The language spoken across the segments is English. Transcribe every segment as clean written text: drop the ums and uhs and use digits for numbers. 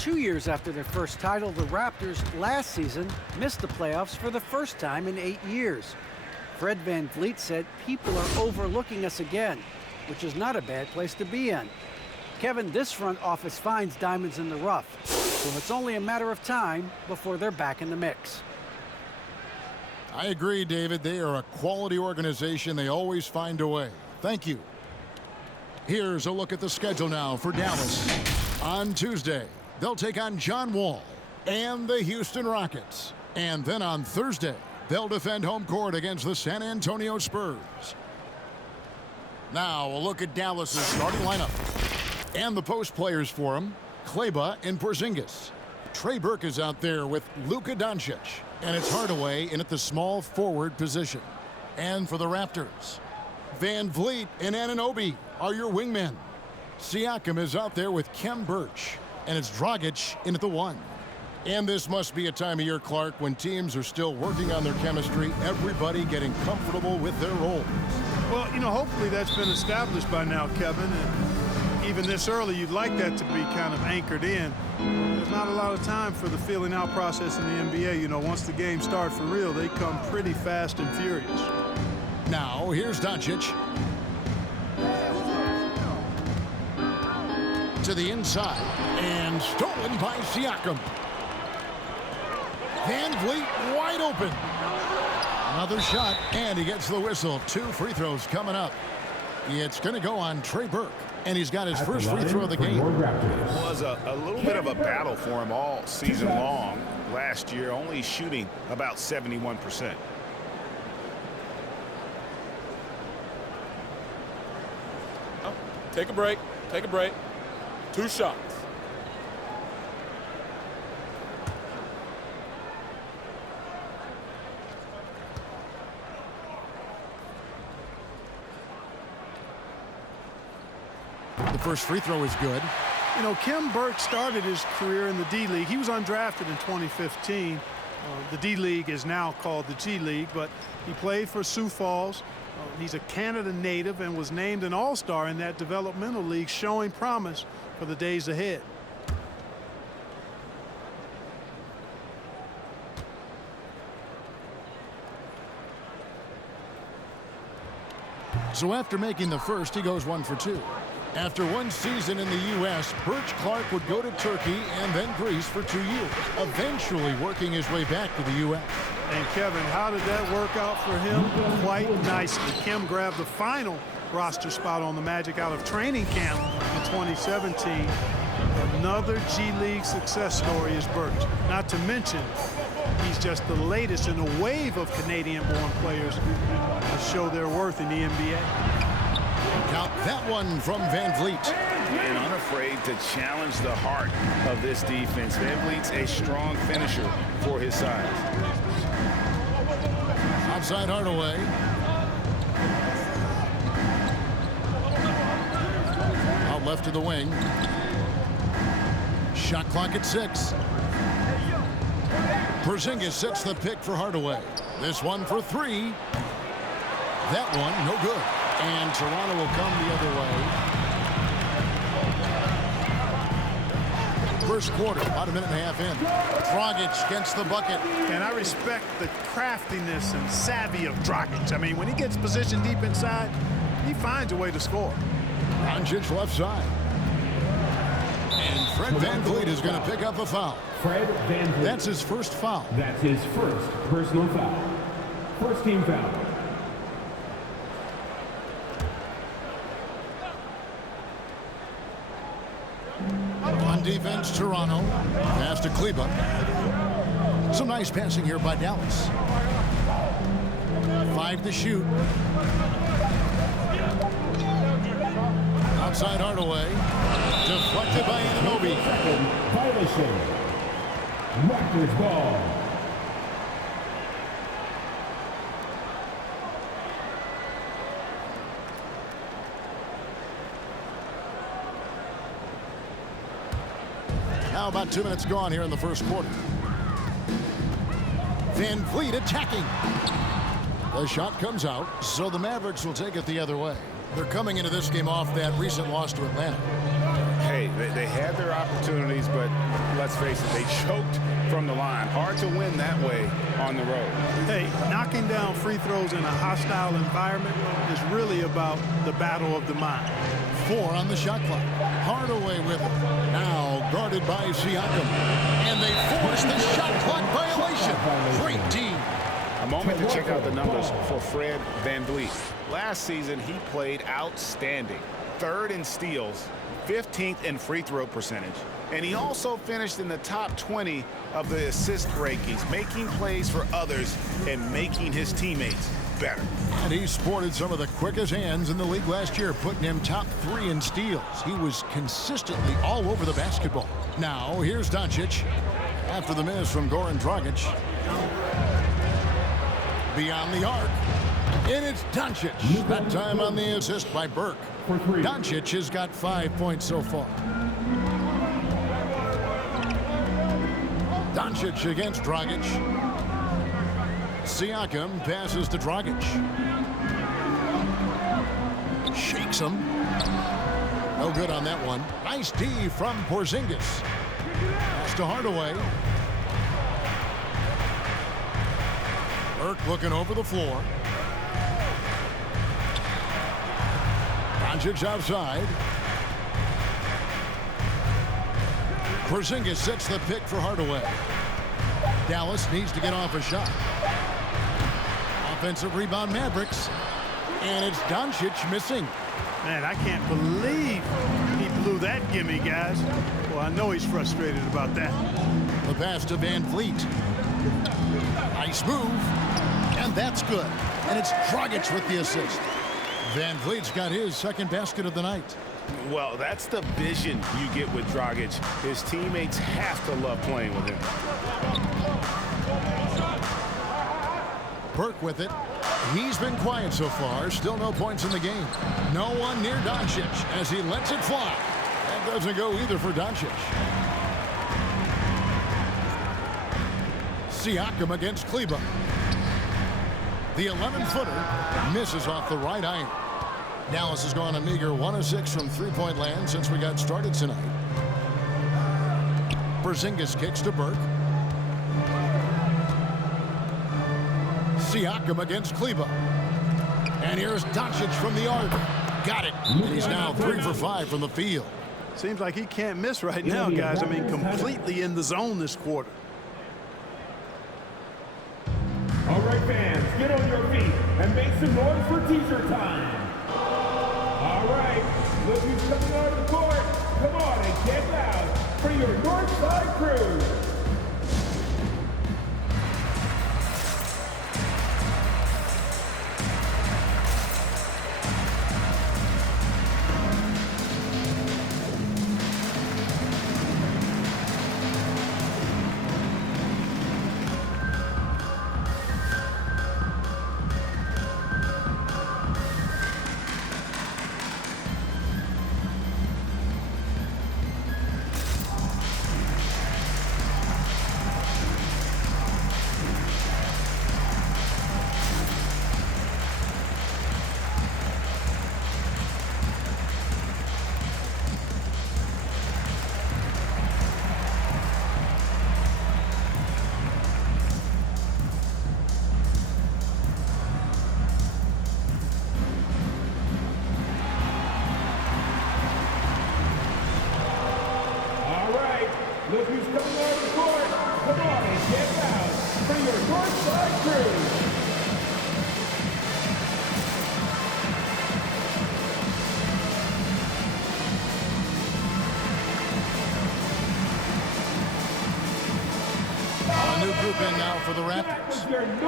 2 years after their first title, the Raptors last season missed the playoffs for the first time in 8 years. Fred VanVleet said people are overlooking us again, which is not a bad place to be in. Kevin, this front office finds diamonds in the rough, so it's only a matter of time before they're back in the mix. I agree, David. They are a quality organization. They always find a way. Thank you. Here's a look at the schedule now for Dallas. On Tuesday, they'll take on John Wall and the Houston Rockets. And then on Thursday, they'll defend home court against the San Antonio Spurs. Now a look at Dallas's starting lineup. And the post players for him, Kleber and Porzingis. Trey Burke is out there with Luka Doncic. And it's Hardaway in at the small forward position. And for the Raptors, VanVleet and Anunoby are your wingmen. Siakam is out there with Khem Birch. And it's Dragic in at the 1. And this must be a time of year, Clark, when teams are still working on their chemistry, everybody getting comfortable with their roles. Well, hopefully that's been established by now, Kevin. And even this early, you'd like that to be kind of anchored in. There's not a lot of time for the feeling out process in the NBA. Once the game starts for real, they come pretty fast and furious. Now, here's Doncic. To the inside, and stolen by Siakam. VanVleet wide open. Another shot, and he gets the whistle. 2 free throws coming up. It's going to go on Trey Burke, and he's got his first free throw of the game. It was a little bit of a battle for him all season long. Last year, only shooting about 71%. Take a break. Take a break. 2 shots. The first free throw is good. Khem Birch started his career in the D-League. He was undrafted in 2015. The D-League is now called the G-League, but he played for Sioux Falls. He's a Canada native and was named an all-star in that developmental league, showing promise for the days ahead. So after making the first, he goes 1 for 2. After 1 season in the U.S., Birch Clark would go to Turkey and then Greece for 2 years, eventually working his way back to the U.S. And Kevin, how did that work out for him? Quite nicely. Khem grabbed the final roster spot on the Magic out of training camp in 2017. Another G-League success story is Birch. Not to mention, he's just the latest in a wave of Canadian-born players to show their worth in the NBA. Count that one from VanVleet. And unafraid to challenge the heart of this defense. VanVleet's a strong finisher for his size. Outside Hardaway. Out left to the wing. Shot clock at 6. Porzingis sets the pick for Hardaway. This one for 3. That one no good. And Toronto will come the other way. First quarter, about a minute and a half in. Dragic gets the bucket. And I respect the craftiness and savvy of Dragic. I mean, when he gets positioned deep inside, he finds a way to score. Doncic left side. And Fred VanVleet is going to pick up a foul. Fred VanVleet. That's his first foul. That's his first personal foul. First team foul. On defense, Toronto. Pass to Kleber. Some nice passing here by Dallas. 5 to shoot. Outside Hardaway. Deflected by Anunoby. Second violation. Raptors ball. Now about 2 minutes gone here in the first quarter. VanVleet attacking. The shot comes out, so the Mavericks will take it the other way. They're coming into this game off that recent loss to Atlanta. Hey, they had their opportunities, but let's face it, they choked from the line. Hard to win that way on the road. Hey, knocking down free throws in a hostile environment is really about the battle of the mind. 4 on the shot clock. Hardaway with it. Now guarded by Siakam. And they force the shot clock violation. Great team. A moment to check out the numbers for Fred VanVleet. Last season, he played outstanding. 3rd in steals, 15th in free throw percentage. And he also finished in the top 20 of the assist rankings, making plays for others and making his teammates better. And he sported some of the quickest hands in the league last year, putting him top 3 in steals. He was consistently all over the basketball. Now, here's Doncic. After the miss from Goran Dragic. Beyond the arc. And it's Doncic. That time on the assist by Burke. Doncic has got 5 points so far. Doncic against Dragic. Siakam passes to Dragic. Shakes him. No good on that one. Nice D from Porzingis. Pass to Hardaway. Burke looking over the floor. Doncic outside. Porzingis sets the pick for Hardaway. Dallas needs to get off a shot. Offensive rebound Mavericks. And it's Doncic missing. Man, I can't believe he blew that gimme, guys. Well, I know he's frustrated about that. The pass to VanVleet. Nice move. And that's good. And it's Dragic with the assist. VanVleet's got his 2nd basket of the night. Well, that's the vision you get with Dragic. His teammates have to love playing with him. Burke with it. He's been quiet so far. Still no points in the game. No one near Doncic as he lets it fly. That doesn't go either for Doncic. Siakam against Kleber. The 11-footer misses off the right iron. Dallas has gone a meager 1 of 6 from three-point land since we got started tonight. Porzingis kicks to Burke. Siakam against Kleber. And here's Doncic from the arc. Got it. And he's now 3 for 5 from the field. Seems like he can't miss right now, guys. I mean, completely in the zone this quarter. All right, fans, get on your feet and make some noise for teaser time. All right, look who's coming on the court. Come on and get loud for your Northside crew. Look who's coming on the court. Come on and get loud for your Northside crew. A new group in now for the Raptors.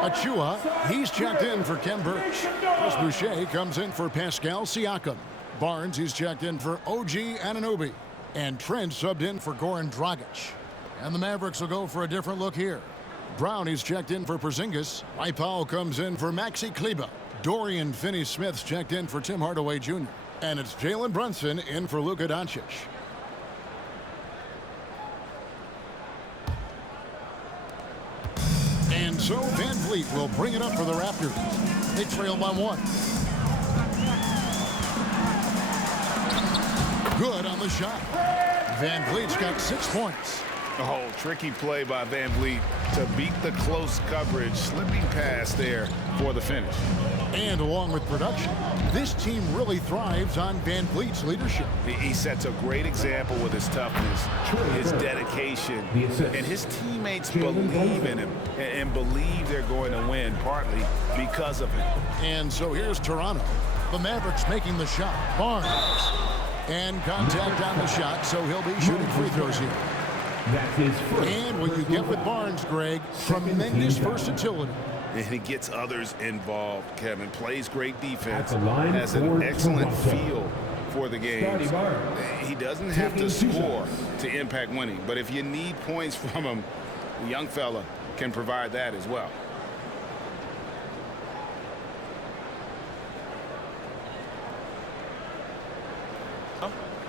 Achua, he's checked in for Kem Birch. Chris Boucher comes in for Pascal Siakam. Barnes, he's checked in for OG Anunoby. And Trent subbed in for Goran Dragic. And the Mavericks will go for a different look here. Brown, he's checked in for Porzingis. Mike Powell comes in for Maxi Kleber. Dorian Finney-Smith's checked in for Tim Hardaway Jr. And it's Jalen Brunson in for Luka Doncic. And so VanVleet will bring it up for the Raptors. They trail by 1. Good on the shot. VanVleet's got 6 points. Oh, tricky play by Van Vliet to beat the close coverage, slipping past there for the finish. And along with production, this team really thrives on Van Vliet's leadership. He sets a great example with his toughness, his dedication, and his teammates believe in him and believe they're going to win, partly because of him. And so here's Toronto. The Mavericks making the shot. Barnes. And contact on the shot, so he'll be shooting free throws here. That's his first. And what you get with Barnes, Greg, tremendous versatility. And he gets others involved, Kevin. Plays great defense, At the line has an for excellent Toronto. feel for the game. He doesn't have to score to impact winning, but if you need points from him, the young fella can provide that as well.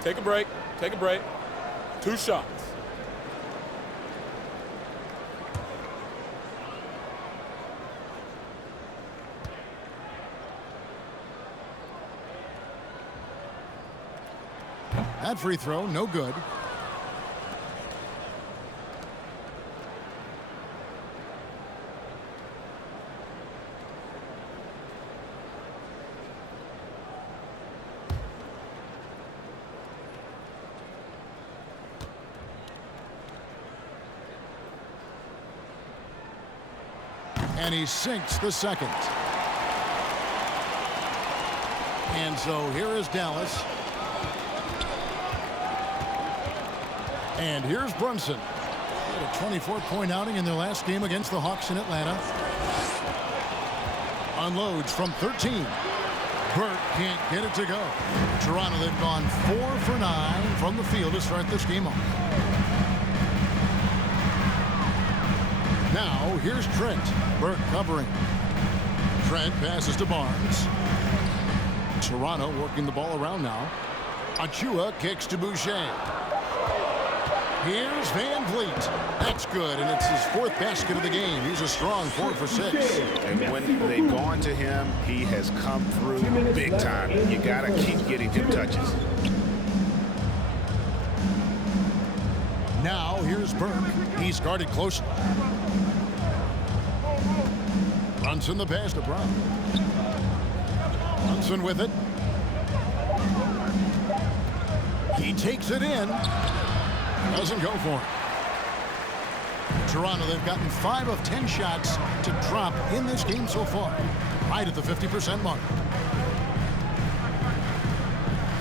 Take a break. Take a break. 2 shots. That free throw, no good. And he sinks the second. And so here is Dallas. And here's Brunson. Had a 24-point outing in their last game against the Hawks in Atlanta. Unloads from 13. Burke can't get it to go. Toronto, they've gone 4 for 9 from the field to start this game off. Now here's Trent. Burke covering. Trent passes to Barnes. Toronto working the ball around now. Achua kicks to Boucher. Here's Van Vliet. That's good, and it's his 4th basket of the game. He's a strong 4 for 6. And when they've gone to him, he has come through big time. You got to keep getting him touches. Now here's Burke. He's guarded closely. Brunson the pass to Brown. Brunson with it. He takes it in. Doesn't go for it. Toronto, they've gotten 5 of 10 shots to drop in this game so far. Right at the 50% mark.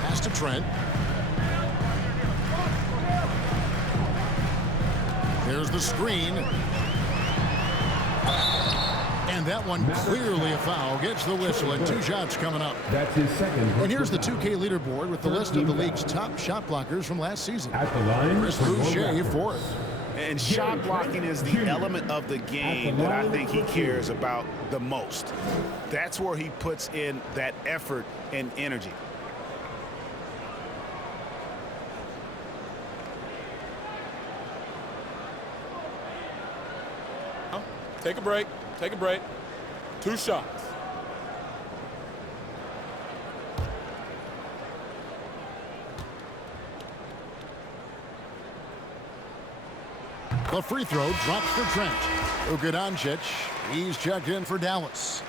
Pass to Trent. There's the screen. And that one clearly a foul. Gets the whistle and 2 shots coming up. That's his second. And here's the 2K leaderboard with the list of the league's top shot blockers from last season. At the line, Chris Boucher, 4th. And shot blocking is the element of the game that I think he cares about the most. That's where he puts in that effort and energy. Take a break. Take a break. 2 shots. The free throw drops for Trent. Luka Doncic, he's checked in for Dallas.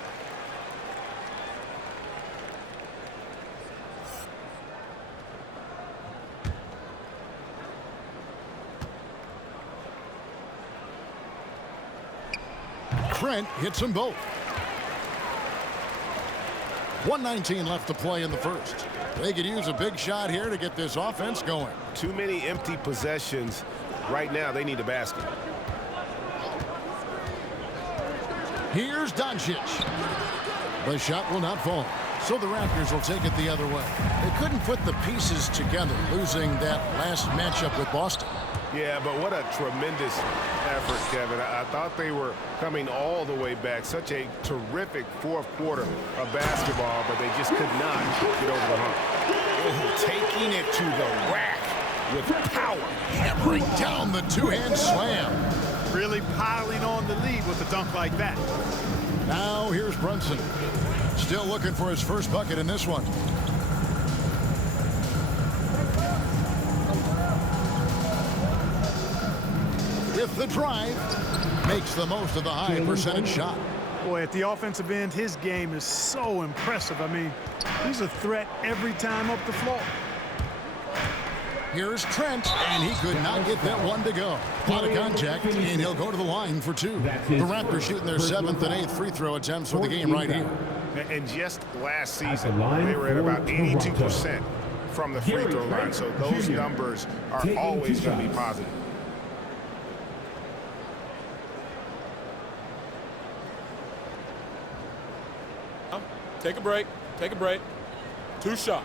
Trent hits them both. 1:19 left to play in the first. They could use a big shot here to get this offense going. Too many empty possessions. Right now, they need a basket. Here's Doncic. The shot will not fall. So the Raptors will take it the other way. They couldn't put the pieces together, losing that last matchup with Boston. Yeah, but what a tremendous effort, Kevin. I thought they were coming all the way back. Such a terrific 4th quarter of basketball, but they just could not get over the hump. Oh, taking it to the rack with power. Hammering down the 2-hand slam. Really piling on the lead with a dunk like that. Now here's Brunson. Still looking for his first bucket in this one. with the drive. Makes the most of the high percentage shot. Boy, at the offensive end, his game is so impressive. I mean, he's a threat every time up the floor. Here's Trent, and he could not get that one to go. A lot of contact, and he'll go to the line for two. The Raptors shooting their 7th and 8th free throw attempts for the game right here. And just last season, they were at about 82% from the free throw line, so those numbers are always going to be positive. Take a break. Take a break. 2 shots.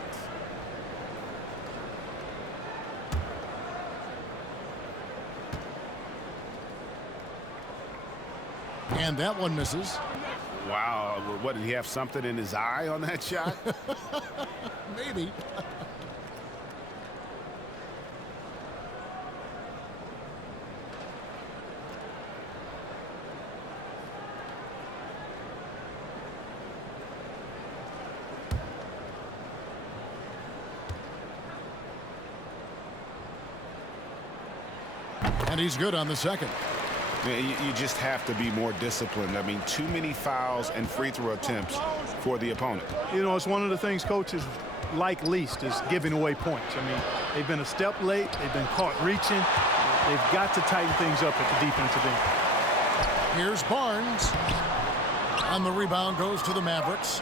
And that one misses. Wow. What, did he have something in his eye on that shot? Maybe. And he's good on the second. You just have to be more disciplined. I mean, too many fouls and free throw attempts for the opponent. You know, it's one of the things coaches like least is giving away points. I mean, they've been a step late. They've been caught reaching. They've got to tighten things up at the defensive end. Here's Barnes. And the rebound goes to the Mavericks.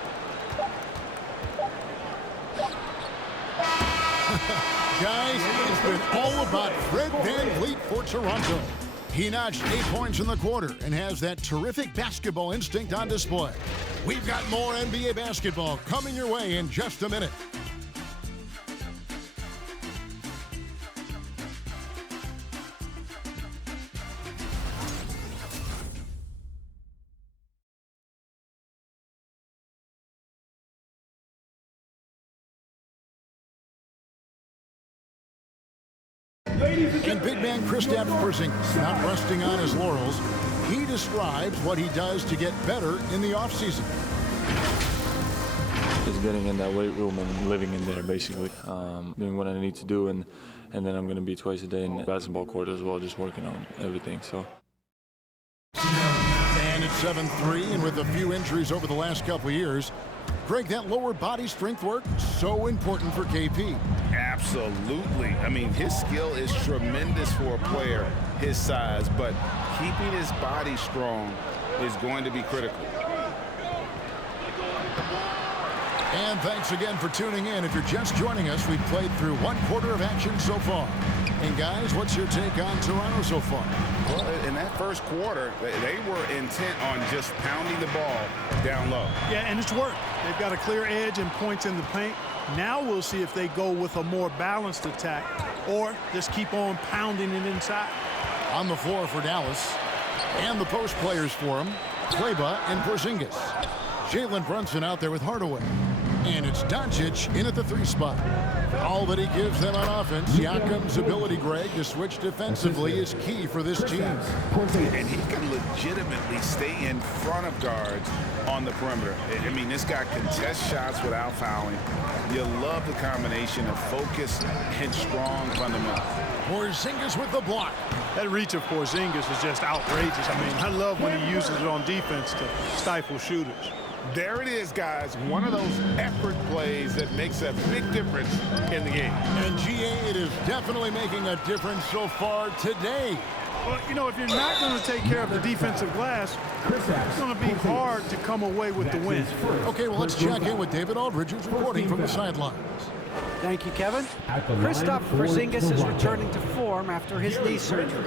Guys, it's been all about Fred VanVleet for Toronto. He notched 8 points in the quarter and has that terrific basketball instinct on display. We've got more NBA basketball coming your way in just a minute. And big man Kristaps Porzingis not resting on his laurels. He describes what he does to get better in the offseason. Just getting in that weight room and living in there, basically. Doing what I need to do, and then I'm going to be twice a day in the basketball court as well, just working on everything. So. And it's 7-3, and with a few injuries over the last couple of years, Greg, that lower body strength work, so important for KP. Absolutely. I mean, his skill is tremendous for a player his size, but keeping his body strong is going to be critical. And thanks again for tuning in. If you're just joining us, we've played through 1 quarter of action so far. And guys, what's your take on Toronto so far? Well, in that first quarter, they were intent on just pounding the ball down low. Yeah, and it's worked. They've got a clear edge and points in the paint. Now we'll see if they go with a more balanced attack or just keep on pounding it inside. On the floor for Dallas, and the post players for him, Kleber and Porzingis. Jalen Brunson out there with Hardaway. And it's Doncic in at the 3 spot. All that he gives them on offense, Siakam's ability, Greg, to switch defensively is key for this team. And he can legitimately stay in front of guards on the perimeter. I mean, this guy contests shots without fouling. You love the combination of focus and strong fundamentals. Porzingis with the block. That reach of Porzingis is just outrageous. I mean, I love when he uses it on defense to stifle shooters. There it is, guys. One of those effort plays that makes a big difference in the game. And GA, it is definitely making a difference so far today. Well, you know, if you're not going to take care of the defensive glass, it's going to be hard to come away with the win. Okay, well, let's check in with David Aldridge, who's reporting from the sidelines. Thank you, Kevin. Kristaps Porzingis is returning to form after his knee surgery.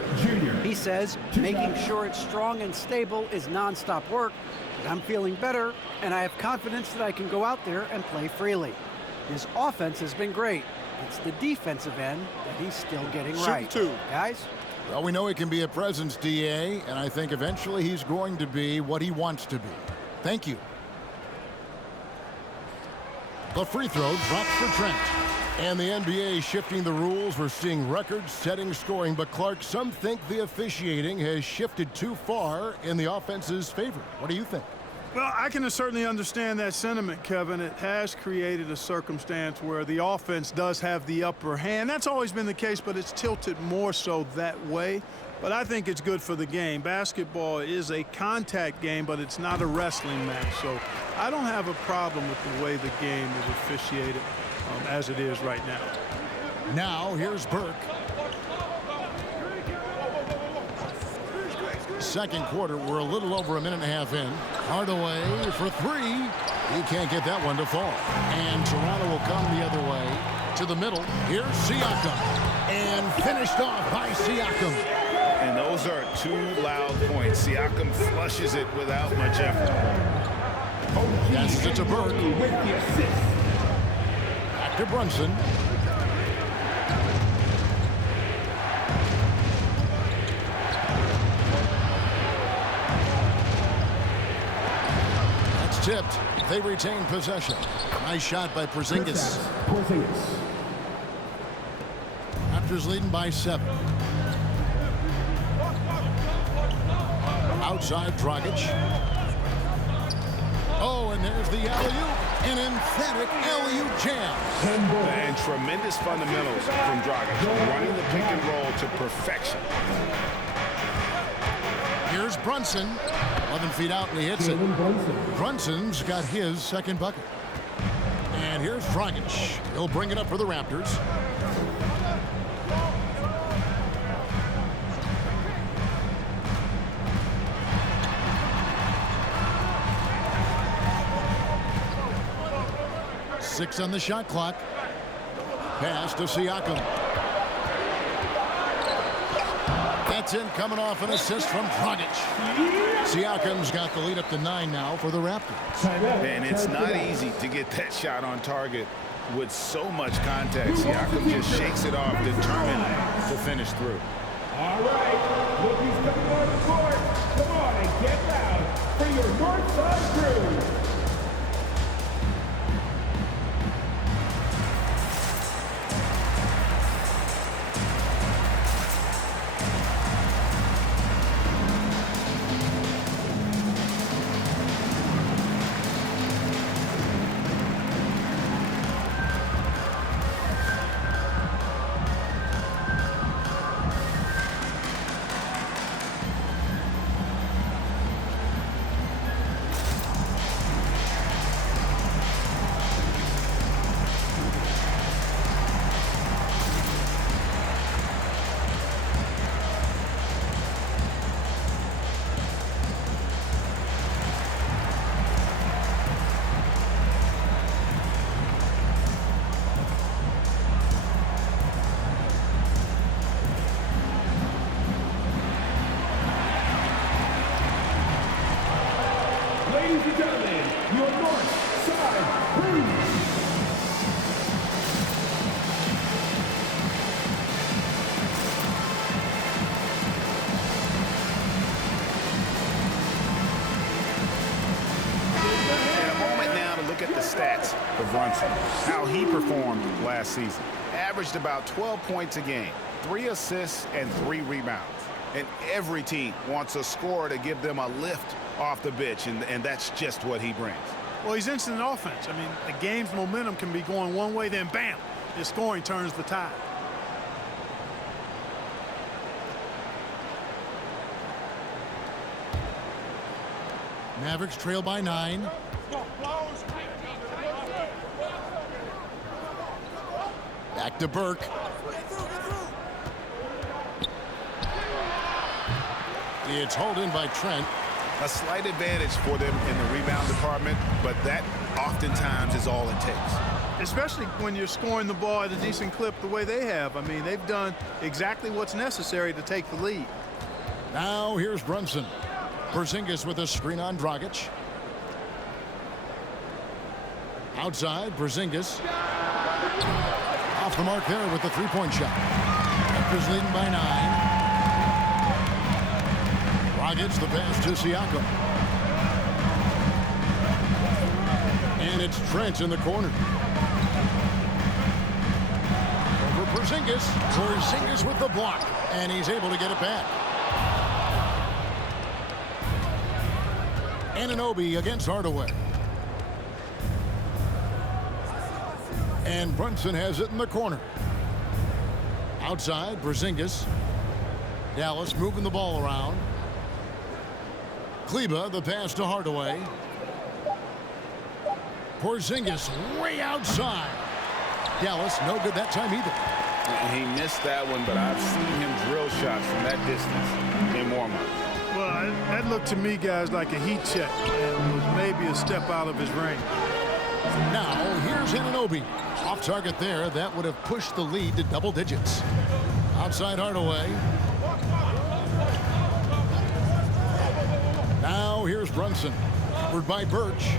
He says making sure it's strong and stable is nonstop work, but I'm feeling better, and I have confidence that I can go out there and play freely. His offense has been great. It's the defensive end that he's still getting right. Guys? Well, we know he can be a presence, DA, and I think eventually he's going to be what he wants to be. Thank you. The free throw drops for Trent. And the NBA shifting the rules. We're seeing record-setting scoring. But, Clark, some think the officiating has shifted too far in the offense's favor. What do you think? Well, I can certainly understand that sentiment, Kevin. It has created a circumstance where the offense does have the upper hand. That's always been the case, but it's tilted more so that way. But I think it's good for the game. Basketball is a contact game, but it's not a wrestling match. So I don't have a problem with the way the game is officiated as it is right now. Now here's Burke. Second quarter, we're a little over a minute and a half in. Hardaway for three. He can't get that one to fall. And Toronto will come the other way to the middle. Here's Siakam. And finished off by Siakam. And those are two loud points. Siakam flushes it without much effort. Passes it to Burke. Back to Brunson. That's tipped. They retain possession. Nice shot by Porzingis. Raptors leading by 7. Outside Dragic. Oh, and there's the alley-oop. An emphatic alley-oop jam. And tremendous fundamentals from Dragic, running the pick and roll to perfection. Here's Brunson. 11 feet out, and he hits it. Brunson's got his second bucket. And here's Dragic. He'll bring it up for the Raptors. Six on the shot clock. Pass to Siakam. That's in, coming off an assist from Dragic. Siakam's got the lead up to 9 now for the Raptors. And it's not easy to get that shot on target with so much contact. Siakam just shakes it off, determined to finish through. All right, look who's coming on the court. Come on and get loud for your North Side crew. Ladies and gentlemen, your North Side crew. And a moment now to look at the stats for Brunson, how he performed last season. Averaged about 12 points a game, 3 assists and 3 rebounds. And every team wants a scorer to give them a lift off the bench, and that's just what he brings. Well, he's instant offense. I mean, the game's momentum can be going one way, then bam, his scoring turns the tide. Mavericks trail by 9. Back to Burke. It's hauled in by Trent. A slight advantage for them in the rebound department, but that oftentimes is all it takes. Especially when you're scoring the ball at a decent clip the way they have. I mean, they've done exactly what's necessary to take the lead. Now here's Brunson. Porzingis with a screen on Dragic. Outside, Porzingis. Off the mark there with the three-point shot. Raptors leading by 9. Dragic, the pass to Siakam. And it's Trent in the corner. Over Porzingis. Porzingis with the block. And he's able to get it back. Anunoby against Hardaway. And Brunson has it in the corner. Outside, Porzingis. Dallas moving the ball around. Kleba, the pass to Hardaway. Porzingis way outside. Dallas, no good that time either. He missed that one, but I've seen him drill shots from that distance in warm-up. Well, that looked to me, guys, like a heat check and was maybe a step out of his range. Now, here's Anunoby. Off target there. That would have pushed the lead to double digits. Outside Hardaway. Now, here's Brunson. Covered by Birch.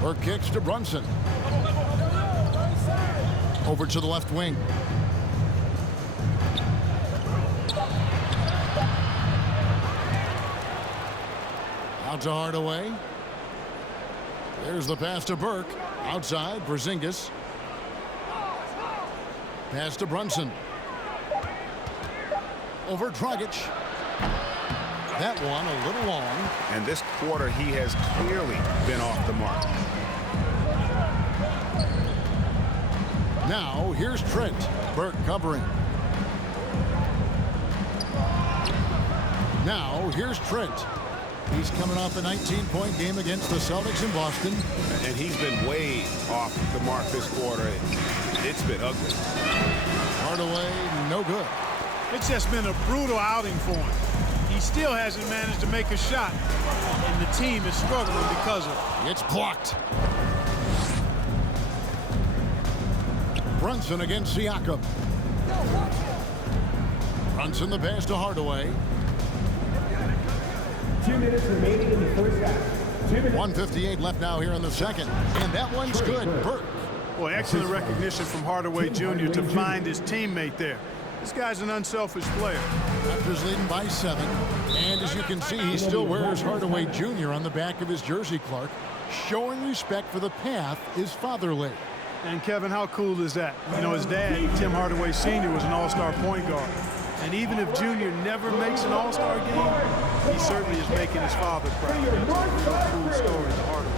Burke kicks to Brunson. Over to the left wing. Out to Hardaway. There's the pass to Burke. Outside, Porzingis. Pass to Brunson. Over Dragic. That one a little long. And this quarter, he has clearly been off the mark. Now, here's Trent. Burke covering. Now, here's Trent. He's coming off a 19-point game against the Celtics in Boston. And he's been way off the mark this quarter. It's been ugly. Hardaway, no good. It's just been a brutal outing for him. He still hasn't managed to make a shot, and the team is struggling because of it. It's blocked. Brunson against Siakam. Brunson the pass to Hardaway. 2 minutes remaining in the first half. 1:58 left now here in the second. And that one's good. Burke. Well, excellent recognition from Hardaway Jr. to find his teammate there. This guy's an unselfish player. Raptors leading by 7. And as you can see, he still wears Hardaway Jr. on the back of his jersey, Clark. Showing respect for the path his father laid. And Kevin, how cool is that? You know, his dad, Tim Hardaway Sr., was an all-star point guard. And even if Junior never makes an all-star game, he certainly is making his father proud. That's a real cool story to Hardaway.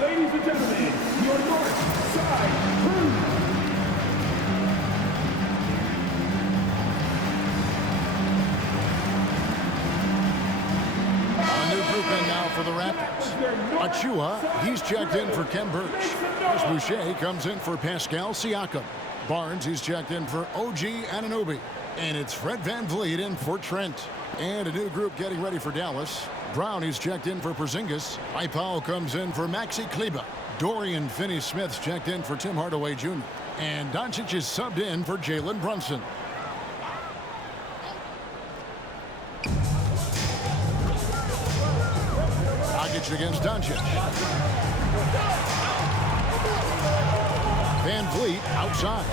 Ladies and gentlemen, your North Side Crew. A new group in now for the Raptors. Achua, he's checked in for Kem Birch. Chris Boucher comes in for Pascal Siakam. Barnes, he's checked in for OG Anunoby. And it's Fred VanVleet in for Trent. And a new group getting ready for Dallas. Brown, he's checked in for Porzingis. Powell comes in for Maxi Kleba. Dorian Finney-Smith's checked in for Tim Hardaway Jr. And Doncic is subbed in for Jalen Brunson. Dragic against Doncic. VanVleet outside.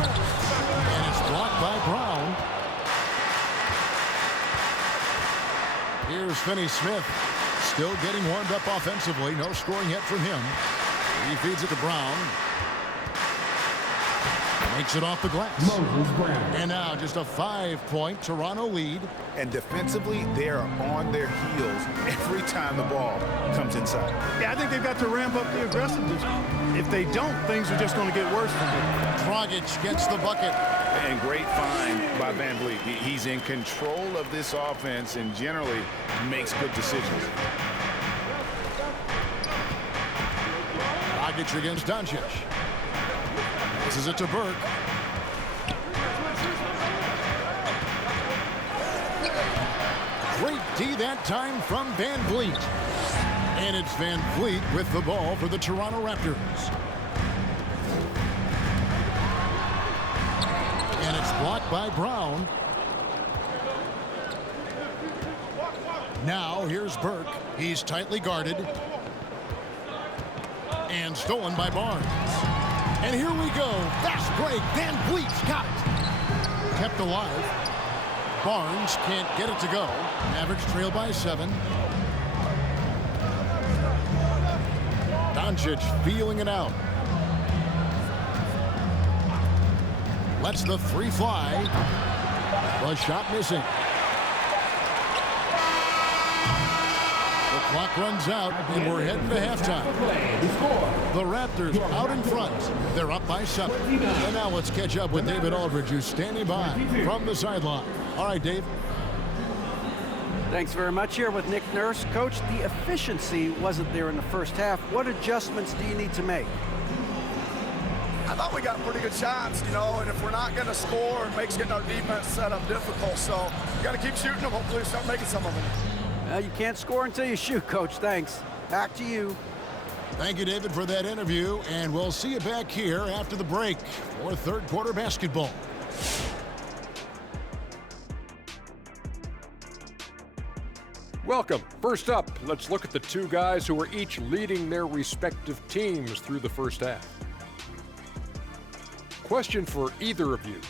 And it's blocked by Brown. Here's Finney-Smith. Still getting warmed up offensively. No scoring yet from him. He feeds it to Brown. Makes it off the glass. Moses Brown. And now just a 5-point Toronto lead. And defensively, they are on their heels every time the ball comes inside. Yeah, I think they've got to ramp up the aggressiveness. If they don't, things are just going to get worse for them. Dragic gets the bucket. And great find by Van Vliet. He's in control of this offense and generally makes good decisions. Dragic against Doncic. Passes it to Burke. Great D that time from Van Vliet. And it's Van Vliet with the ball for the Toronto Raptors. And it's blocked by Brown. Now here's Burke. He's tightly guarded. And stolen by Barnes. And here we go. Fast break. Van Vliet's got it. Kept alive. Barnes can't get it to go. Mavericks trail by 7. Doncic feeling it out. Lets the 3 fly. The shot missing. The clock runs out, and we're heading to halftime. The Raptors out in front. They're up by 7. And now let's catch up with David Aldridge, who's standing by from the sideline. All right, Dave. Thanks very much. Here with Nick Nurse. Coach, the efficiency wasn't there in the first half. What adjustments do you need to make? I thought we got pretty good shots, you know, and if we're not going to score, it makes getting our defense set up difficult. So we got to keep shooting them. Hopefully we start making some of them. You can't score until you shoot, Coach. Thanks. Back to you. Thank you, David, for that interview, and we'll see you back here after the break for third quarter basketball. Welcome. First up, let's look at the two guys who are each leading their respective teams through the first half. Question for either of you.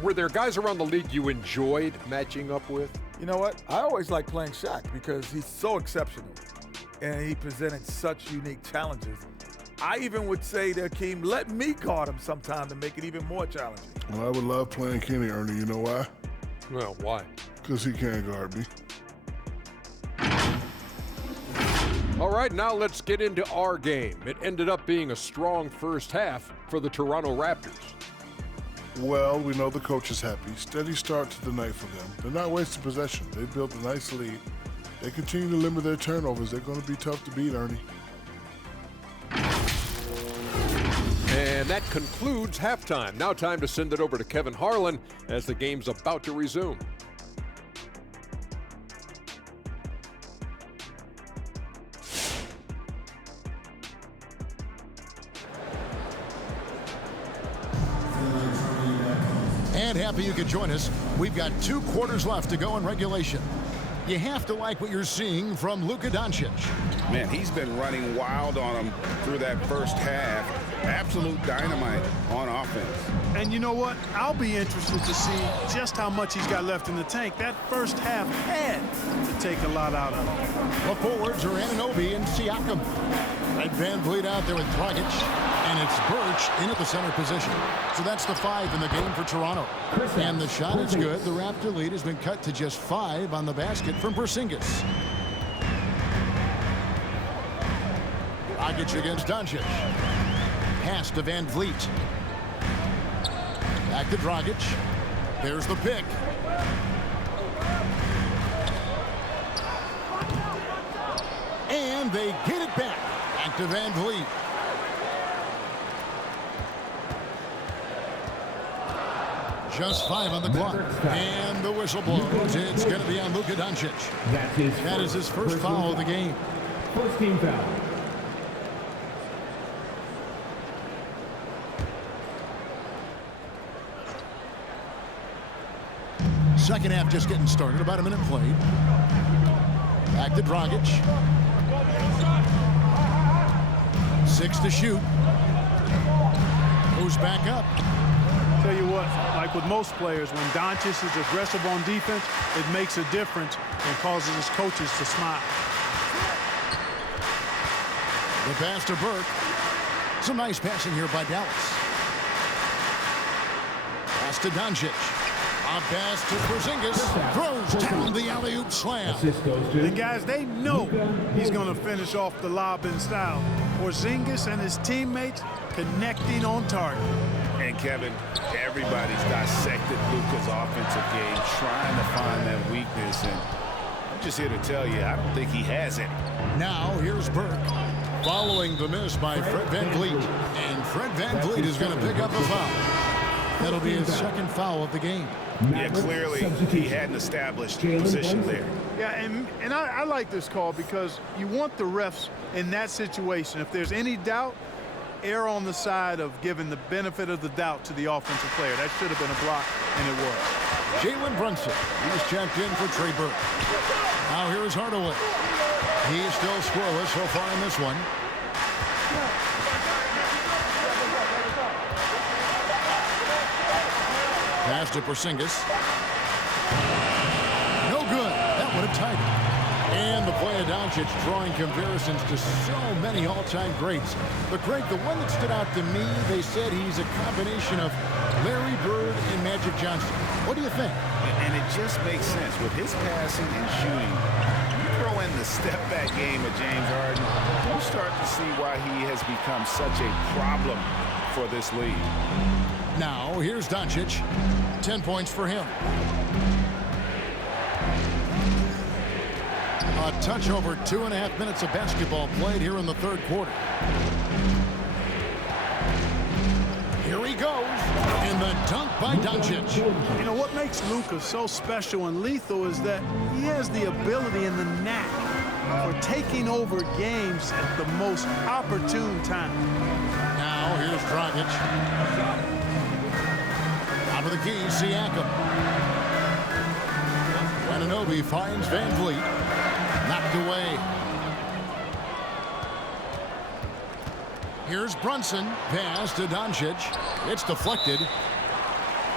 Were there guys around the league you enjoyed matching up with? You know what? I always like playing Shaq because he's so exceptional and he presented such unique challenges. I even would say to Akeem, let me guard him sometime to make it even more challenging. Well, I would love playing Kenny, Ernie. You know why? Well, why? Because he can't guard me. All right, now let's get into our game. It ended up being a strong first half for the Toronto Raptors. Well, we know the coach is happy. Steady start to the night for them. They're not wasting possession. They built a nice lead. They continue to limit their turnovers. They're going to be tough to beat, Ernie. And that concludes halftime. Now time to send it over to Kevin Harlan as the game's about to resume. And happy you could join us. We've got 2 quarters left to go in regulation. You have to like what you're seeing from Luka Doncic. Man, he's been running wild on him through that first half. Absolute dynamite on offense. And you know what? I'll be interested to see just how much he's got left in the tank. That first half had to take a lot out of him. The forwards are Anunoby and Siakam. Red Van Vliet out there with Dragic. And it's Birch in at the center position. So that's the 5 in the game for Toronto. And the shot is good. The Raptor lead has been cut to just 5 on the basket from Porzingis. Dragic against Doncic. Pass to Van Vliet. Back to Dragic. There's the pick. And they get it back. Back to Van Vliet. Just 5 on the clock. And the whistle blows. It's going to be on Luka Doncic. That is his first foul of the game. First team foul. Second half just getting started. About a minute played. Back to Dragic. 6 to shoot. Goes back up. Tell you what, like with most players, when Doncic is aggressive on defense, it makes a difference and causes his coaches to smile. The pass to Burke. Some nice passing here by Dallas. Pass to Doncic. A pass to Porzingis. Throws down the alley-oop slam. And guys, they know he's going to finish off the lob in style. Porzingis and his teammates connecting on target. And Kevin, everybody's dissected Luka's offensive game, trying to find that weakness. And I'm just here to tell you, I don't think he has any. Now here's Burke. Following the miss by Fred VanVleet. And Fred VanVleet is going to pick up a foul. That'll be his second foul of the game. Yeah, clearly he had an established position there. Yeah, and I like this call because you want the refs in that situation. If there's any doubt, err on the side of giving the benefit of the doubt to the offensive player. That should have been a block, and it was. Jalen Brunson, he's checked in for Trey Burke. Now here's Hardaway. He's still scoreless so far in this one. Pass to Porzingis. No good. That would have tied it. And the play of Doncic drawing comparisons to so many all-time greats. But Greg, the one that stood out to me, they said he's a combination of Larry Bird and Magic Johnson. What do you think? And it just makes sense. With his passing and shooting, you throw in the step-back game of James Harden, you start to see why he has become such a problem for this league. Now, here's Doncic. 10 points for him. A touch over 2.5 minutes of basketball played here in the third quarter. Here he goes. And the dunk by Doncic. You know, what makes Luka so special and lethal is that he has the ability and the knack for taking over games at the most opportune time. Now, here's Dragic. Out of the key, Siakam. Anunoby finds VanVleet. Knocked away. Here's Brunson. Pass to Doncic. It's deflected.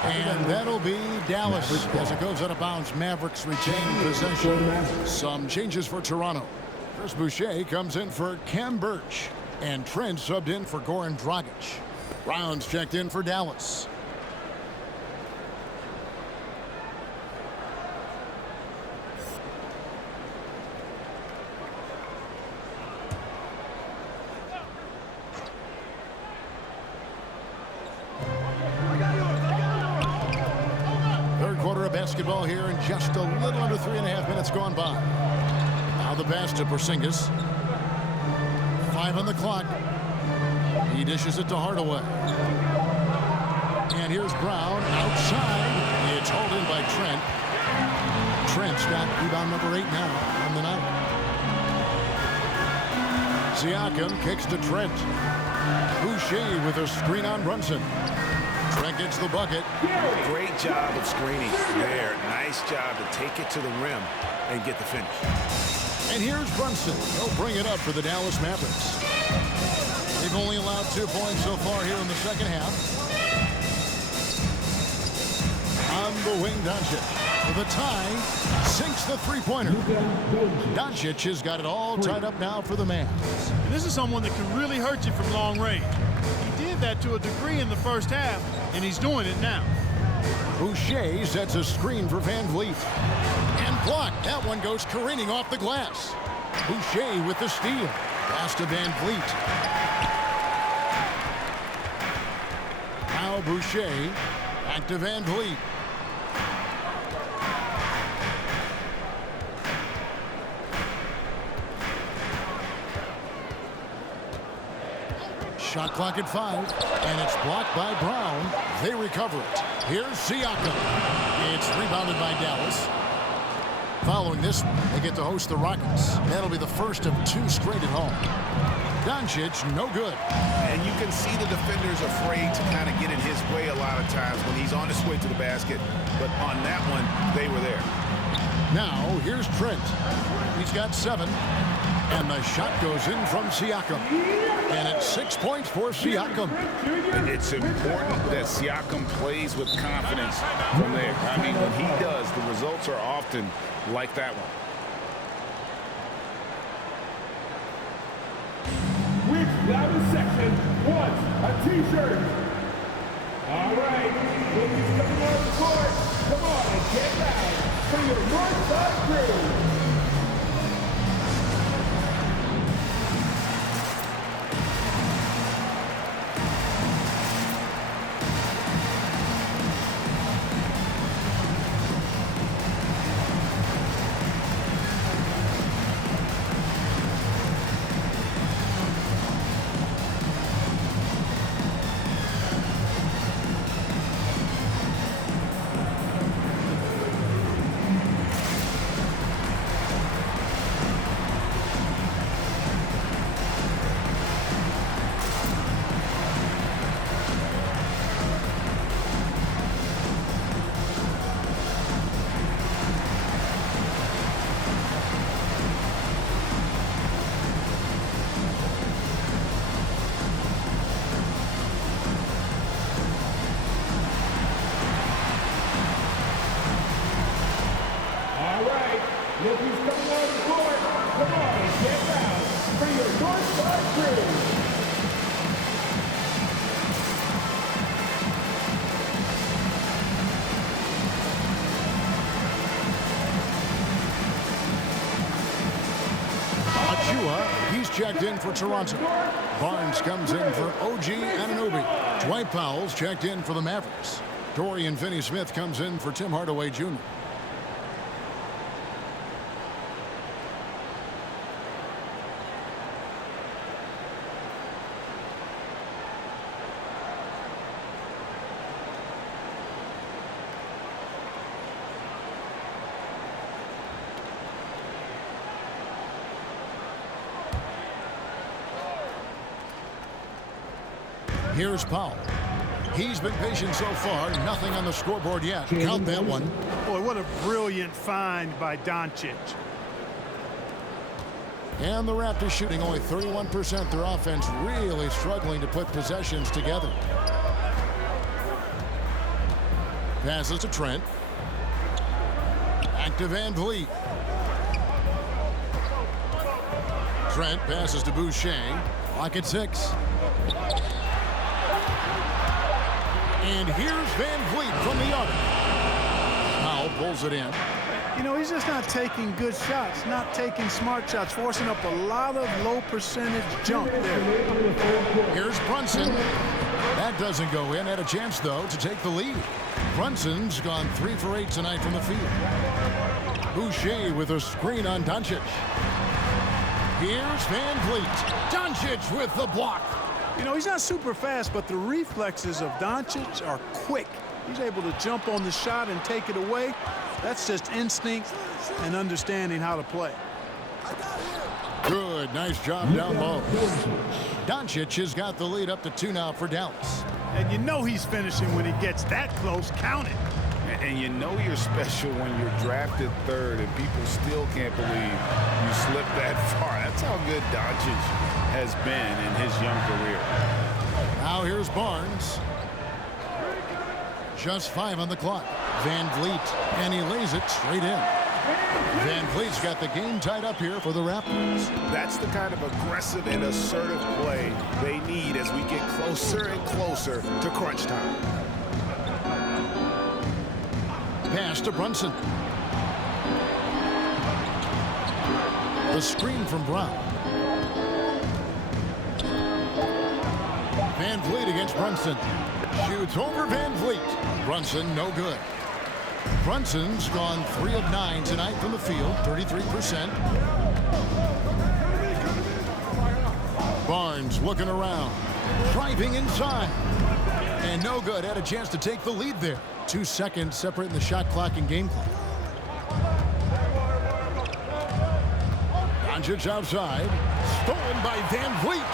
And that'll be Dallas as it goes out of bounds. Mavericks retain possession. Some changes for Toronto. Chris Boucher comes in for Cam Birch. And Trent subbed in for Goran Dragic. Rounds checked in for Dallas. Basketball here in just a little under 3.5 minutes gone by. Now the pass to Porzingis. 5 on the clock. He dishes it to Hardaway. And here's Brown outside. It's hauled in by Trent. Trent's got rebound number 8 now on the night. Siakam kicks to Trent. Boucher with a screen on Brunson. Trent gets the bucket. Great job of screening there. Nice job to take it to the rim and get the finish. And here's Brunson. He'll bring it up for the Dallas Mavericks. They've only allowed 2 points so far here in the second half. On the wing, Doncic. With a tie, sinks the three-pointer. Doncic has got it all tied up now for the Mavs. And this is someone that can really hurt you from long range. He did that to a degree in the first half, and he's doing it now. Boucher sets a screen for VanVleet. And blocked. That one goes careening off the glass. Boucher with the steal. Pass to VanVleet. Now Boucher. Back to VanVleet. Shot clock at 5, and it's blocked by Brown. They recover it. Here's Siakam. It's rebounded by Dallas. Following this, they get to host the Rockets. That'll be the first of 2 straight at home. Doncic, no good. And you can see the defenders afraid to kind of get in his way a lot of times when he's on his way to the basket. But on that one, they were there. Now, here's Trent. He's got 7. And the shot goes in from Siakam. And it's 6 points for Siakam. It's important that Siakam plays with confidence from there. I mean, when he does, the results are often like that one. Which Dallas section wants a t-shirt? All right, ladies coming on the court. Come on and get loud for your North Side crew. Look who's coming on the court. Come on and get loud for your North Side crew. Achua, he's checked in for Toronto. Barnes comes in for OG Anunoby. Dwight Powell's checked in for the Mavericks. Dorian Finney-Smith comes in for Tim Hardaway Jr. Here's Powell. He's been patient so far. Nothing on the scoreboard yet. Count that one. Boy, what a brilliant find by Doncic. And the Raptors shooting only 31%. Their offense really struggling to put possessions together. Passes to Trent. Back to Van Vliet. Trent passes to Boucher. Clock at 6. And here's Van Vliet from the arc. Powell pulls it in. You know, he's just not taking good shots, not taking smart shots, forcing up a lot of low percentage jump there. Here's Brunson. That doesn't go in. Had a chance, though, to take the lead. Brunson's gone 3 for 8 tonight from the field. Boucher with a screen on Doncic. Here's Van Vliet. Doncic with the block. You know, he's not super fast, but the reflexes of Doncic are quick. He's able to jump on the shot and take it away. That's just instinct and understanding how to play. Good, nice job down low. Doncic has got the lead up to 2 now for Dallas. And you know he's finishing when he gets that close. Count it. And you know you're special when you're drafted 3rd and people still can't believe you slipped that far. That's how good Doncic has been in his young career. Now here's Barnes. Just 5 on the clock. Van Vliet, and he lays it straight in. Van Vliet's got the game tied up here for the Raptors. That's the kind of aggressive and assertive play they need as we get closer and closer to crunch time. Pass to Brunson. The screen from Brown. Van Vliet against Brunson. Shoots over Van Vliet. Brunson, no good. Brunson's gone 3 of 9 tonight from the field, 33%. Barnes looking around. Driving inside. And no good. Had a chance to take the lead there. 2 seconds separating the shot clock and game clock. Doncic outside. Stolen by Van Vliet.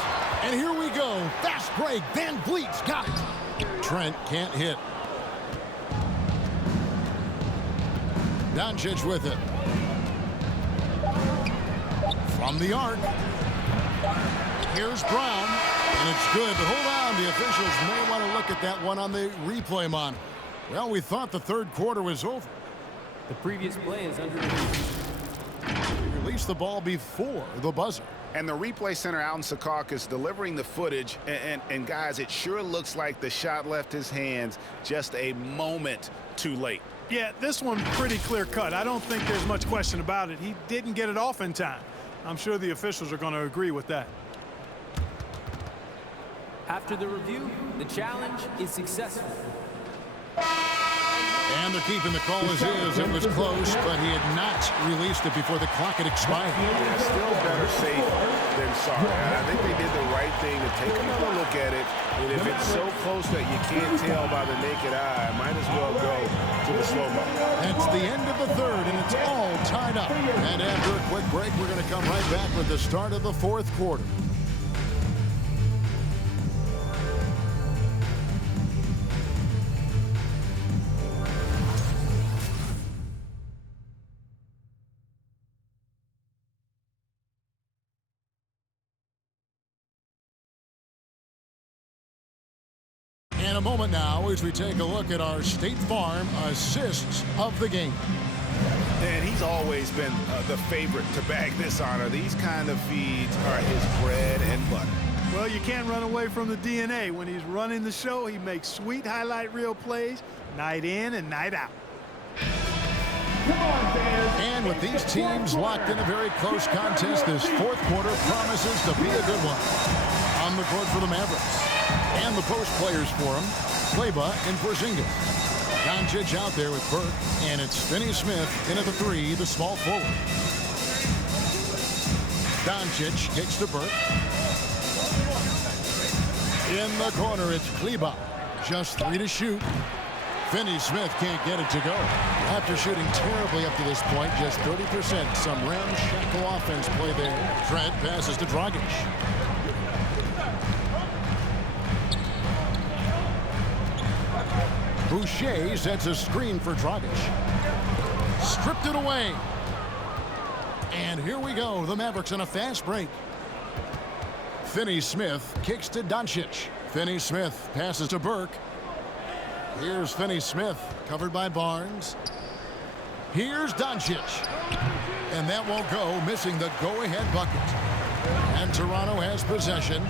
And here we go. Fast break. Van Vliet's got it. Trent can't hit. Doncic with it. From the arc. Here's Brown. And it's good, but hold on. The officials may want to look at that one on the replay monitor. Well, we thought the 3rd quarter was over. The previous play is under. Release the ball before the buzzer. And the replay center out in Secaucus delivering the footage. And guys, it sure looks like the shot left his hands just a moment too late. Yeah, this one pretty clear cut. I don't think there's much question about it. He didn't get it off in time. I'm sure the officials are going to agree with that. After the review, the challenge is successful. And they're keeping the call as is. It was close, but he had not released it before the clock had expired. Yeah, still better safe than sorry. I think they did the right thing to take another look at it. And if it's so close that you can't tell by the naked eye, might as well go to the slow-mo. That's the end of the third, and it's all tied up. And after a quick break, we're going to come right back with the start of the fourth quarter. In a moment now, as we take a look at our State Farm assists of the game. And he's always been the favorite to bag this honor. These kind of feeds are his bread and butter. Well, you can't run away from the DNA. When he's running the show, he makes sweet highlight reel plays night in and night out. And with these teams locked in a very close contest, this fourth quarter promises to be a good one. On the court for the Mavericks. And the post players for him, Kleba and Porzingis. Doncic out there with Burke, and it's Finney Smith in at the three, the small forward. Doncic kicks to Burke. In the corner, it's Kleba. Just 3 to shoot. Finney Smith can't get it to go. After shooting terribly up to this point, just 30%. Some ramshackle offense play there. Trent passes to Dragic. Boucher sets a screen for Dragic. Stripped it away. And here we go. The Mavericks on a fast break. Finney Smith kicks to Doncic. Finney Smith passes to Burke. Here's Finney Smith, covered by Barnes. Here's Doncic. And that won't go, missing the go-ahead bucket. And Toronto has possession.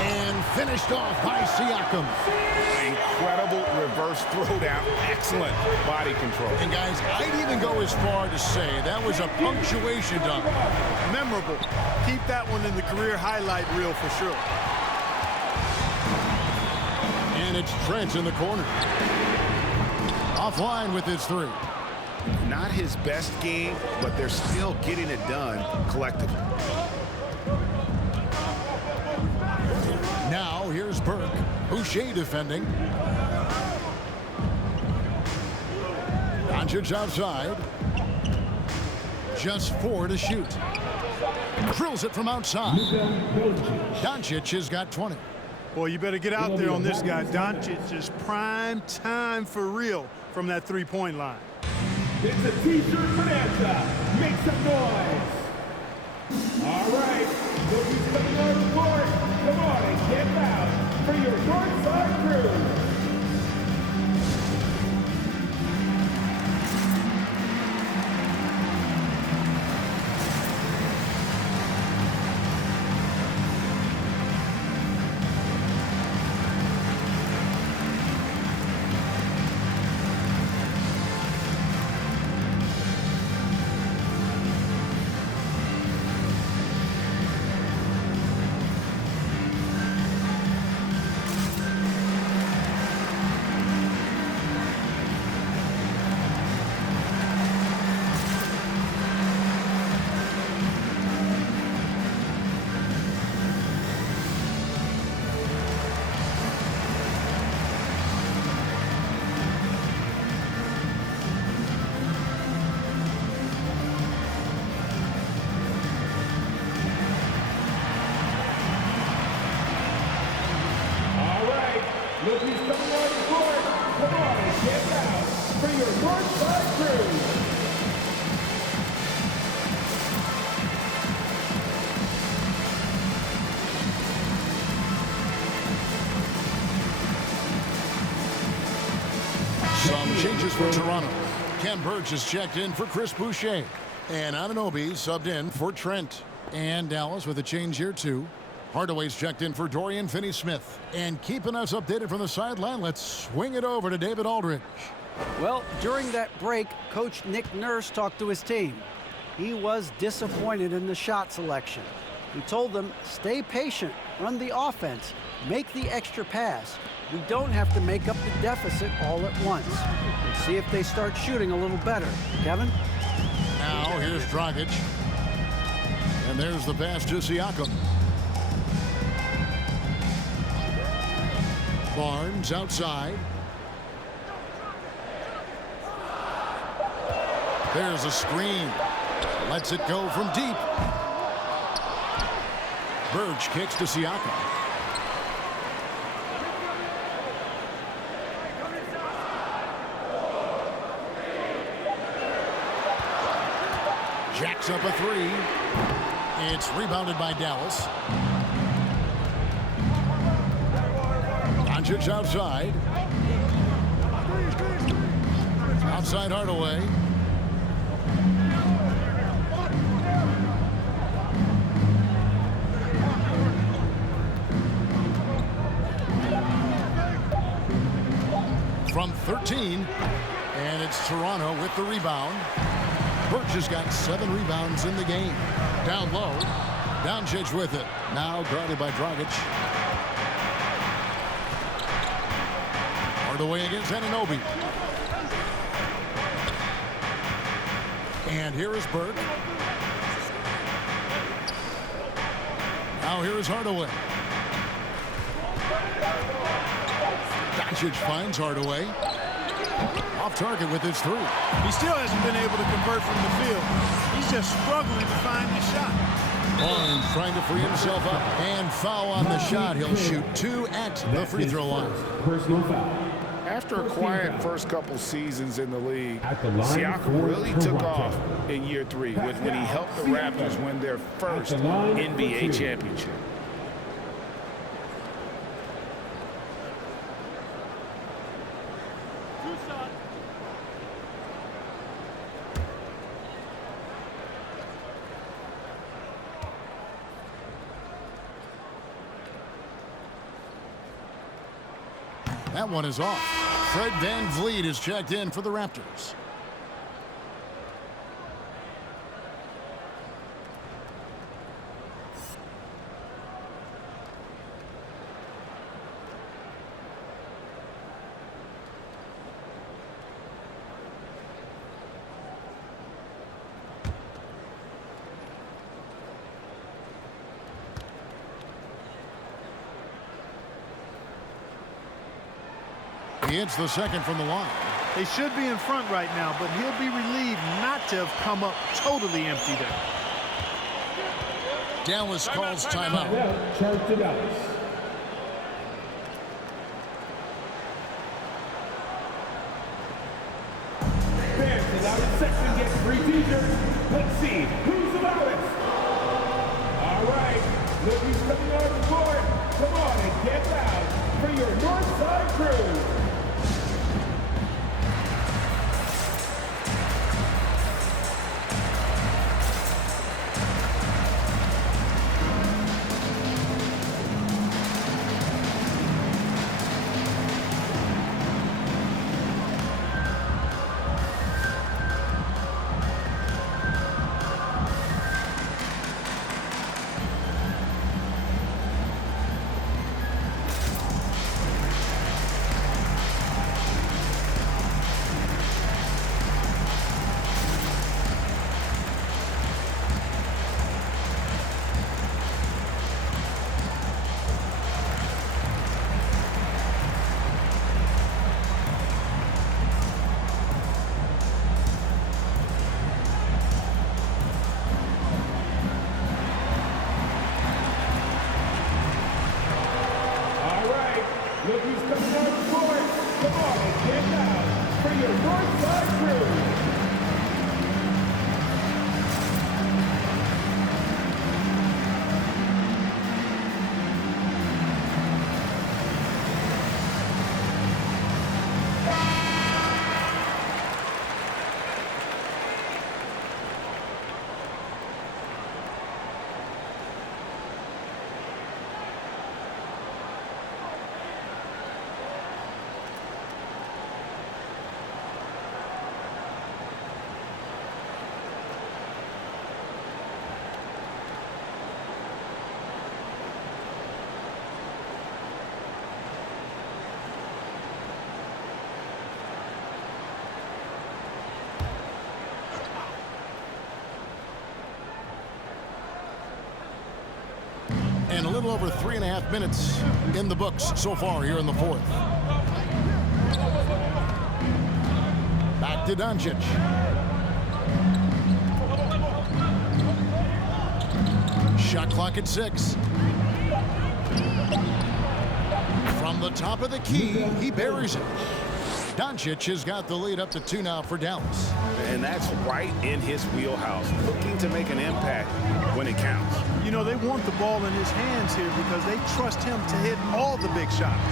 And finished off by Siakam. Incredible reverse throwdown. Excellent body control. And guys, I'd even go as far to say that was a punctuation dunk. Memorable. Keep that one in the career highlight reel for sure. And it's Trent in the corner. Offline with his three. Not his best game, but they're still getting it done collectively. Now here's Burke. Boucher defending. Doncic outside. Just 4 to shoot. Drills it from outside. Doncic has got 20. Boy, you better get out there on this guy. Doncic is prime time for real from that three-point line. It's a T-shirt bonanza. Make some noise. All right, looking coming on the court. Come on and get loud for your courtside crew. Look who's coming on the court. Come on and get out for your courtside crew. Some changes for Toronto. Ken Burge is checked in for Chris Boucher. And Anunoby subbed in for Trent. And Dallas with a change here, too. Hardaway's checked in for Dorian Finney-Smith. And keeping us updated from the sideline, let's swing it over to David Aldridge. Well, during that break, Coach Nick Nurse talked to his team. He was disappointed in the shot selection. He told them, stay patient, run the offense, make the extra pass. We don't have to make up the deficit all at once. Let's see if they start shooting a little better. Kevin? Now here's Dragic. And there's the pass to Siakam. Barnes outside. There's a screen. Lets it go from deep. Burge kicks to Siakam. Jacks up a three. It's rebounded by Dallas. Doncic outside. Outside Hardaway. From 13, and it's Toronto with the rebound. Burch has got 7 rebounds in the game. Down low, Doncic with it. Now guarded by Dragic. Hardaway against Anunoby. And here is Burke. Now here is Hardaway. Doncic finds Hardaway. Off target with his 3. He still hasn't been able to convert from the field. He's just struggling to find the shot. Barnes trying to free himself up. And foul on the shot. He'll shoot 2 at the free throw line. Personal foul. After a quiet first couple seasons in the league, Siakam really took off in year 3 when he helped the Raptors win their first NBA championship. That one is off. Fred VanVleet is checked in for the Raptors. He hits the second from the line. They should be in front right now, but he'll be relieved not to have come up totally empty there. Dallas calls timeout. Charge to Dallas. Fans allowed in section get free t-shirts. Let's see who's the loudest. All right, look who's coming on the court. Come on and get loud for your Northside crew. Look who's coming on the court. Come on and get loud for your Northside crew. little over 3.5 minutes in the books so far here in the fourth. Back to Doncic. Shot clock at 6. From the top of the key, he buries it. Doncic has got the lead up to 2 now for Dallas. And that's right in his wheelhouse, looking to make an impact when it counts. You know, they want the ball in his hands here because they trust him to hit all the big shots.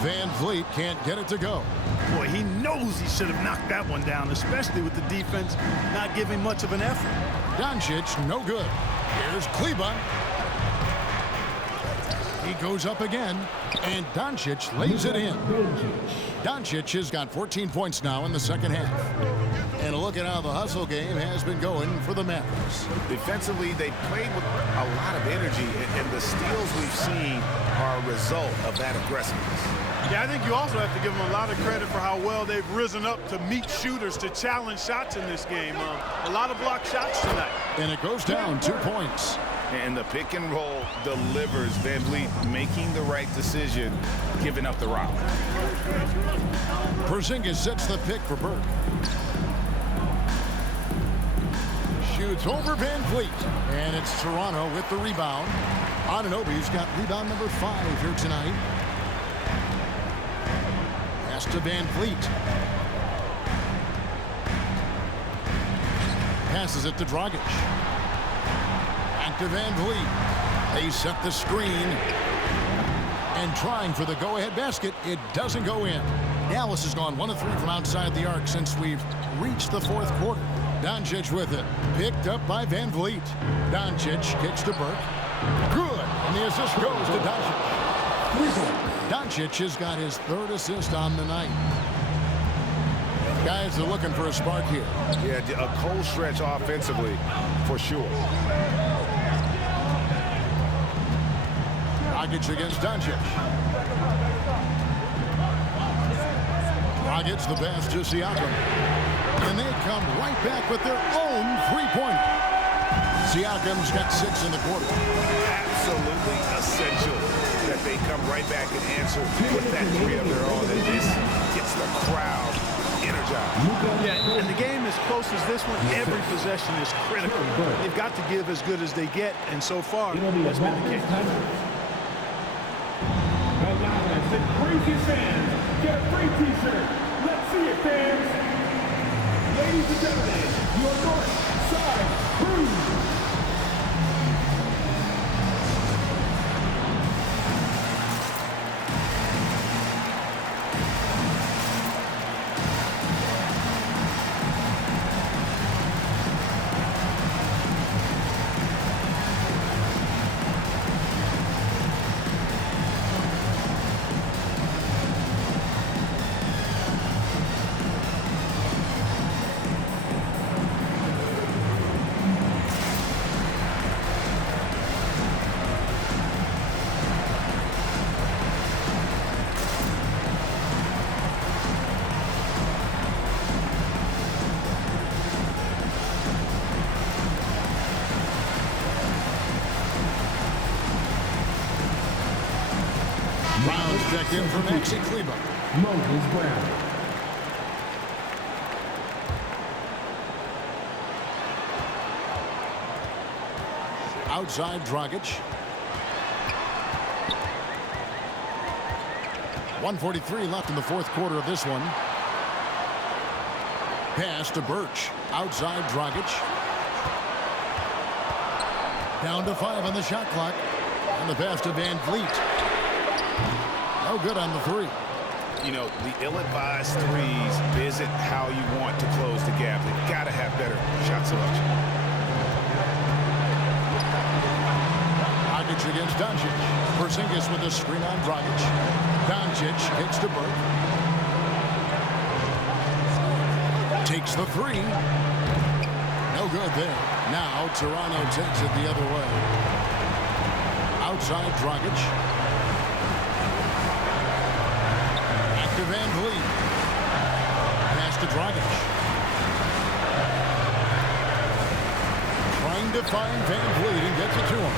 Van Vliet can't get it to go. Boy, he knows he should have knocked that one down, especially with the defense not giving much of an effort. Doncic, no good. Here's Kleba. He goes up again, and Doncic lays it in. Doncic has got 14 points now in the second half. And look at how the hustle game has been going for the Mavericks. Defensively, they played with a lot of energy, and the steals we've seen are a result of that aggressiveness. Yeah, I think you also have to give them a lot of credit for how well they've risen up to meet shooters, to challenge shots in this game. A lot of blocked shots tonight. And it goes down 2 points. And the pick and roll delivers. Van Vliet making the right decision, giving up the rock. Porzingis sets the pick for Burke. Shoots over Van Vliet. And it's Toronto with the rebound. Anunoby's got rebound number 5 here tonight. Pass to Van Vliet. Passes it to Dragic. Back to Van Vliet. They set the screen. And trying for the go-ahead basket, it doesn't go in. Dallas has gone 1 of 3 from outside the arc since we've reached the fourth quarter. Doncic with it. Picked up by Van Vliet. Doncic kicks to Burke. Good. And the assist goes to Doncic. Doncic has got his 3rd assist on the night. Guys are looking for a spark here. Yeah, a cold stretch offensively, for sure. Dragic against Doncic. Dragic the pass to Siakam. And they come right back with their own 3-pointer. Siakam's got 6 in the quarter. Absolutely essential that they come right back and answer with that 3 of their own. And this gets the crowd energized. Yeah, and the game as close as this one, every possession is critical. They've got to give as good as they get, and so far, that's been the case. Allow us and crazy fans get a free t-shirt. Let's see it, fans. Ladies and gentlemen, your North Side Crew. Checked in for Maxi Kleba. Moses Brown. Outside Dragic. 1:43 left in the fourth quarter of this one. Pass to Birch. Outside Dragic. Down to 5 on the shot clock. And the pass to Van Vliet. No good on the 3. You know, the ill-advised threes isn't how you want to close the gap. They've got to have better shot selection. Dragic against Doncic. Porzingis with a screen on Dragic. Doncic kicks to Burke. Takes the 3. No good there. Now Toronto takes it the other way. Outside Dragic. To Van Vliet. Pass to Dragic. Trying to find Van Vliet and gets it to him.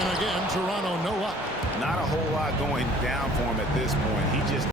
And And again, Toronto no up. Not a whole lot going down for him at this point. He just